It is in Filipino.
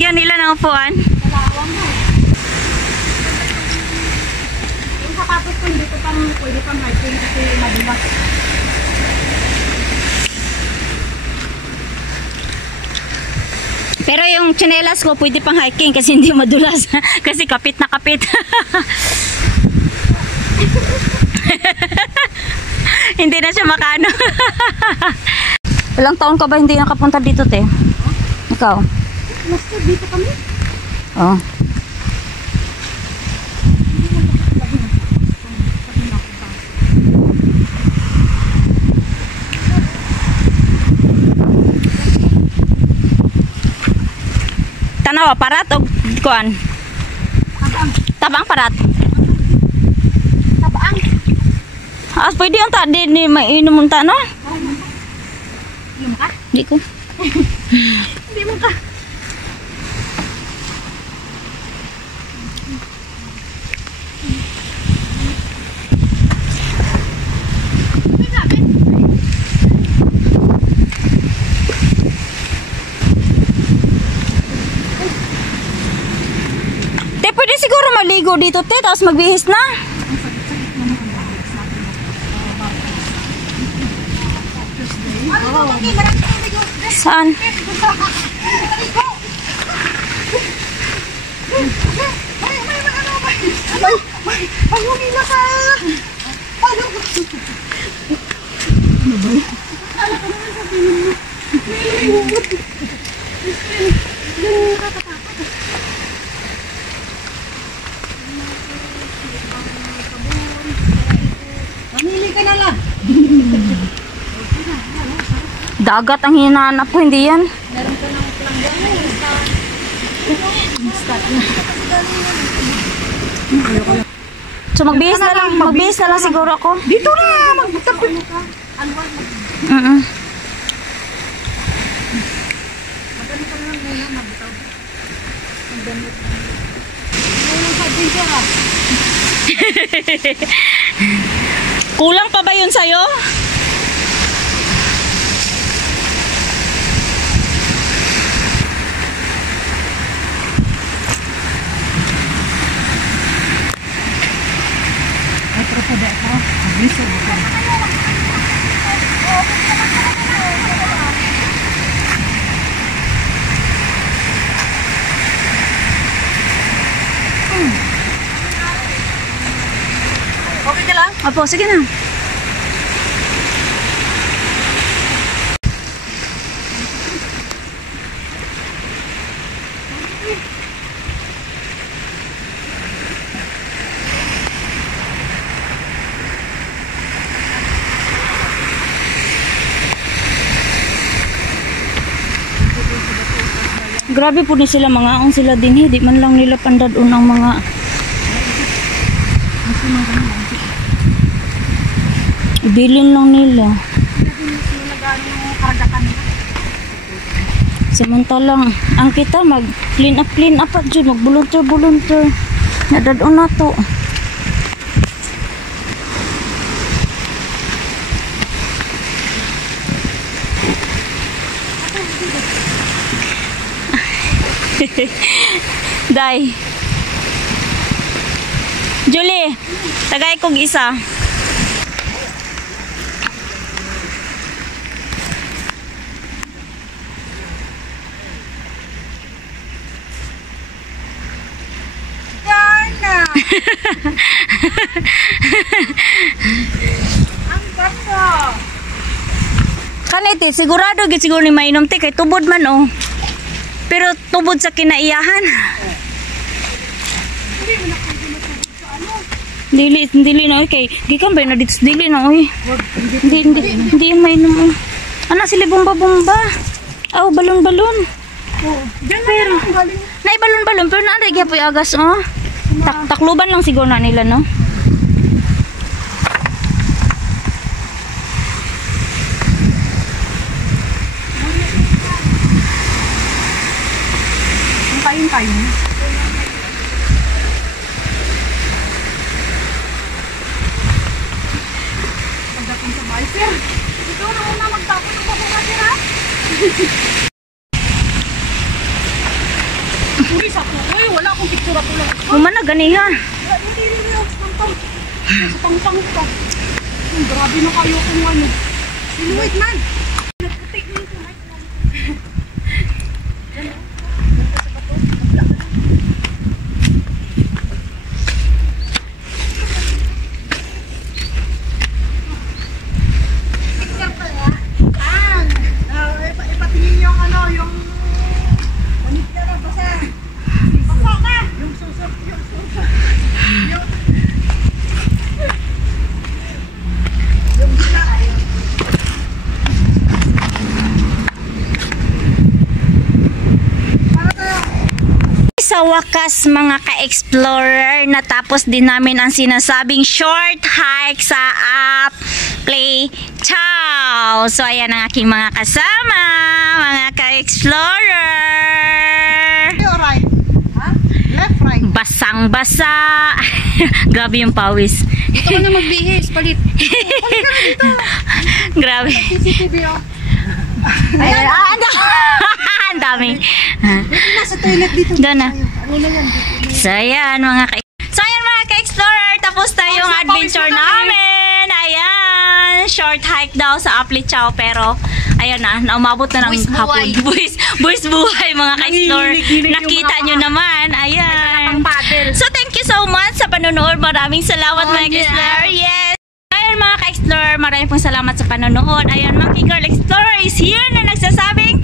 lagyan nila ng upuan. Dalawang mo. Yung sapatos ko dito pwede pang hiking kasi madulas. Pero yung tsinelas ko pwede pang hiking kasi hindi madulas. Kasi kapit na kapit. Hindi na siya makano. Ilang taon ka ba hindi nakapunta dito, te? Ikaw? Mas dito kami. Oh. Tanawa, parat o kuan? Tabang. Tabang parat? Tabang. As pwede yung ta, di mainom mong ta, no? Yung ka? Di ko. Hindi mo ka. Te, pwede siguro maligo dito, te, tapos magbihis na. Saan? Ay, humila ka! Ano ba? Ano naman sabihin mo? Yung nakakatakot. Mamili ka na lang. Dagat ang hinahanap ko, hindi yan. Meron ko ng pelanggan na instant na. So magbihis na lang siguro ako. Dito na! Magtapos ka. Magano ka lang muna, magbitaw. Magdamot na. Ngayon sa adventure ah. Kulang pa ba yun sa'yo? Ay, pero pwede ako. Abiso ko. Okay ka lang? Opo, sige na. Grabe po ni sila mga ang sila din, di man lang nila pandadon ang mga ibilin lang nila. Samantalang ang kita mag clean up at dyan, mag volunteer nadadon na to. Day. Julie, tagay kog isa. Yana! Ang basta! Kaniti, sigurado gid siguro ni mainom ti kay tubod man oh. Pero tubod sa kinaiyahan. Hindi mo na pwede matubod sa ano. Dili na kay gikan ba na dito dili na oy. Hindi yung mainom. Ana sila bomba. Aw balon. Oh, diyan na lang galing. Nay balon pero na ray gyapon agas oh. Takluban lang siguro na nila no. Ang kain. Pagdating sa bahay, sir, ikaw na una magtapon ng bako natin, ha? Humana ganiha. Hindi rin yung pang-pang. Sa pang-pang pa. Grabe na kayo kung ano. Sinuwit man. Nagputik mo yung kumain lang. Ipatingin yung ano, yung manit ka na, basa. Basa na! Yung susot, yung susot. Yung sila. Sa wakas mga ka-explorer, natapos din namin ang sinasabing short hike sa Apli Chow. So ayan ang aking mga kasama, mga ka-explorer. Right. Ha? Left, right. Basang-basa. Grabe yung pawis. Dito ka na magbihis, palit. Grabe. CCTV oh. Ayan, ang dami. Nasa toilet dito. Doon na. Ano na yan? So ayan mga ka-explorer, tapos na yung adventure namin. Ayan, short hike daw sa Apli Chow, pero ayan na, naumabot na ng hapon. Buwis buhay mga ka-explorer. Nakita nyo naman, ayan. So thank you so much sa panonood. Maraming salamat mga ka-explorer. Yes. Ayan mga ka-explorer, maraming pong salamat sa panonood. Ayan, Monkey Girl Explorer is here na nagsasabing